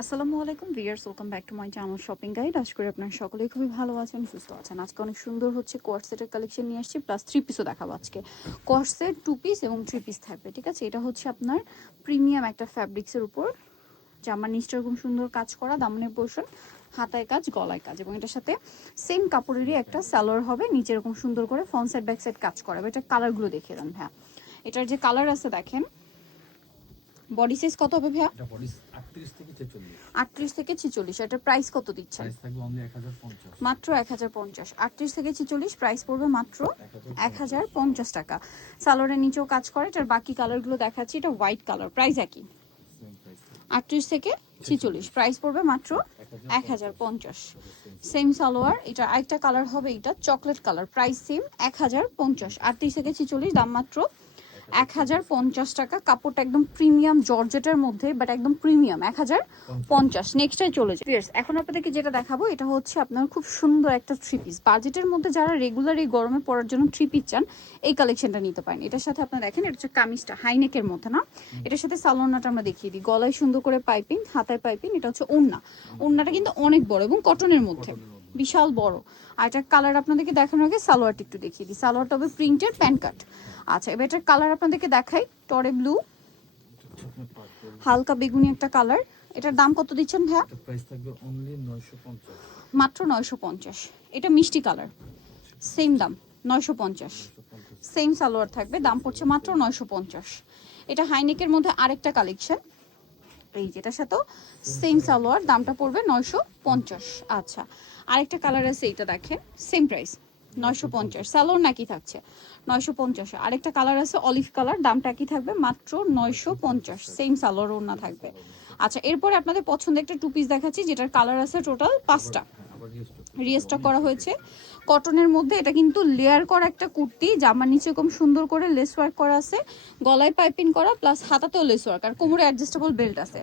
আসসালামু আলাইকুম viewers, welcome back to my channel shopping guide. আশা করি আপনারা সকলেই খুবই ভালো আছেন, সুস্থ আছেন। আজকে অনেক সুন্দর হচ্ছে কোয়ার্ট সেটের কালেকশন নিয়ে আসছি, প্লাস থ্রি পিসও দেখাবো আজকে। কোয়ার্ট সেট টু পিস এবং থ্রি পিস থাকবে, ঠিক আছে। এটা হচ্ছে আপনার প্রিমিয়াম একটা ফ্যাব্রিক্সের উপর জামার নিচটা এরকম সুন্দর কাজ করা, দামনের পোর্শন, হাতায় কাজ, গলায় কাজ, এবং এটার সাথে সেম কাপড়েরই একটা সালোয়ার হবে, নিচে এরকম সুন্দর করে ফ্রন্ট সাইড ব্যাক সাইড কাজ করা। এটা কালারগুলো দেখিয়ে দেন ভাইয়া। এটার যে কালার আছে দেখেন। বডি সাইজ কত হবে ভাইয়া? এটা বডি 38 থেকে 46। 38 থেকে 46। এটার প্রাইস কত দিচ্ছেন? প্রাইস থাকবে অনলি 1050। মাত্র 1050। 38 থেকে 46 প্রাইস পড়বে মাত্র 1050 টাকা। সালোয়ারের নিচেও কাজ করে। এটার বাকি কালারগুলো দেখাচ্ছি। এটা হোয়াইট কালার, প্রাইস একই। Same price. 38 থেকে 46 প্রাইস পড়বে মাত্র 1050। সেম সালোয়ার। এটা আরেকটা কালার হবে, এটা চকলেট কালার, প্রাইস সেম 1050। 38 থেকে 46 দাম মাত্র 1050 টাকা। কাপড়টা একদম প্রিমিয়াম জর্জেটের মধ্যে, বাট একদম প্রিমিয়াম 1050। নেক্সটে চলে যায়। এখন আপনাদেরকে যেটা দেখাবো এটা হচ্ছে আপনার খুব সুন্দর একটা থ্রি পিস। বাজেটের মধ্যে যারা রেগুলার এই গরমে পরার জন্য থ্রি পিস চান, এই কালেকশনটা নিতে পারেন। এটার সাথে আপনারা দেখেন, এটা হচ্ছে কামিজটা হাইনেকের মধ্যে না, এটার সাথে সালোয়ারটা আমরা দেখিয়ে দিই। গলায় সুন্দর করে পাইপিং, হাতায় পাইপিং। এটা হচ্ছে ওড়না। ওড়নাটা কিন্তু অনেক বড় এবং কটনের মধ্যে, বিশাল বড়। আর এটার কালার আপনাদেরকে দেখানোর আগে সালোয়ারটা একটু দেখিয়ে দিই। সালোয়ারটা হবে প্রিন্টেড প্যান্ট কাট। আচ্ছা, এবার এটার কালার আপনাদেরকে দেখাই। টরে ব্লু, হালকা বেগুনি একটা কালার। এটার দাম কত দিচ্ছেন ভাইয়া? এটা প্রাইস থাকবে অনলি 950। মাত্র 950। এটা মিষ্টি কালার, সেম দাম 950। সেম সালোয়ার থাকবে, দাম পড়ছে মাত্র 950। এটা হাইনেকের মধ্যে আরেকটা কালেকশন, এই যেটার সাথেও সেম সালোয়ার, দামটা পড়বে 950। আচ্ছা, আরেকটা কালার আছে, এটা দেখেন, সেম প্রাইস 950। সালোয়ার নাকি থাকছে 950। আরেকটা কালার আছে অলিভ কালার, দামটা কি থাকবে মাত্র 950। সেম সালোয়ার ওড়না থাকবে। আচ্ছা, এরপরে আপনাদের পছন্দের একটা টু পিস দেখাচ্ছি, যেটার কালার আছে টোটাল 5টা। আবার রিস্টক করা হয়েছে কটনের মধ্যে। এটা কিন্তু লেয়ার করা একটা কুর্তি, জামার নিচে এরকম সুন্দর করে লেস ওয়ার্ক করা আছে, গলায় পাইপিং করা, প্লাস হাতাতেও লেস ওয়ার্ক, আর কোমরে অ্যাডজাস্টেবল বেল্ট আছে।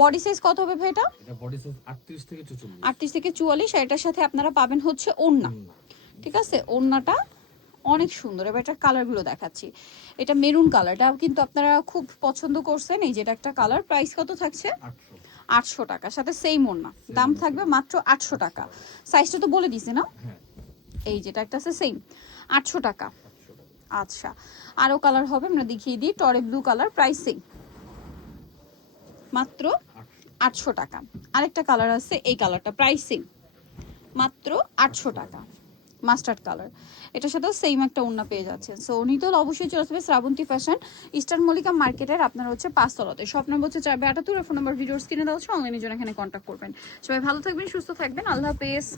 বডি সাইজ কত হবে ভাই এটা? এটা বডি সাইজ 38 থেকে 44। 38 থেকে 44। আর এটার সাথে আপনারা পাবেন হচ্ছে ওড়না, ঠিক আছে। ওড়নাটা অনেক সুন্দর। এবার এটা কালারগুলো দেখাচ্ছি। এটা মেরুন কালারটা কিন্তু আপনারা খুব পছন্দ করছেন, এই যেটা একটা কালার। প্রাইস কত থাকছে? 800 টাকা, সাথে সেম ওড়না, দাম থাকবে মাত্র 800 টাকা। সাইজটা তো বলে দিছে না, এই যেটা একটা আছে সেম 800 টাকা। আচ্ছা, আরো কালার হবে, আমরা দেখিয়ে দিই। টরে ব্লু কালার, প্রাইস সেম মাত্র 800 টাকা। আরেকটা কালার আছে, এই কালারটা প্রাইস সেম মাত্র 800 টাকা, মাস্টার্ড কালার। এটার সাথেও সেম একটা ওড়না পেয়ে যাচ্ছেন। সো উনি তো অবশ্যই চলে আসবে শ্রাবন্তী ফ্যাশন, ইস্টার্ন মল্লিকা মার্কেটের আপনার হচ্ছে 5 তলাতে। শপ নম্বর হচ্ছে 472, ফোন নাম্বার ভিডিওর স্ক্রিনে দেওয়া হচ্ছে। অনলাইনের জন্য এখানে কন্ট্যাক্ট করবেন। সবাই ভালো থাকবেন, সুস্থ থাকবেন, আল্লাহ হাফেজ।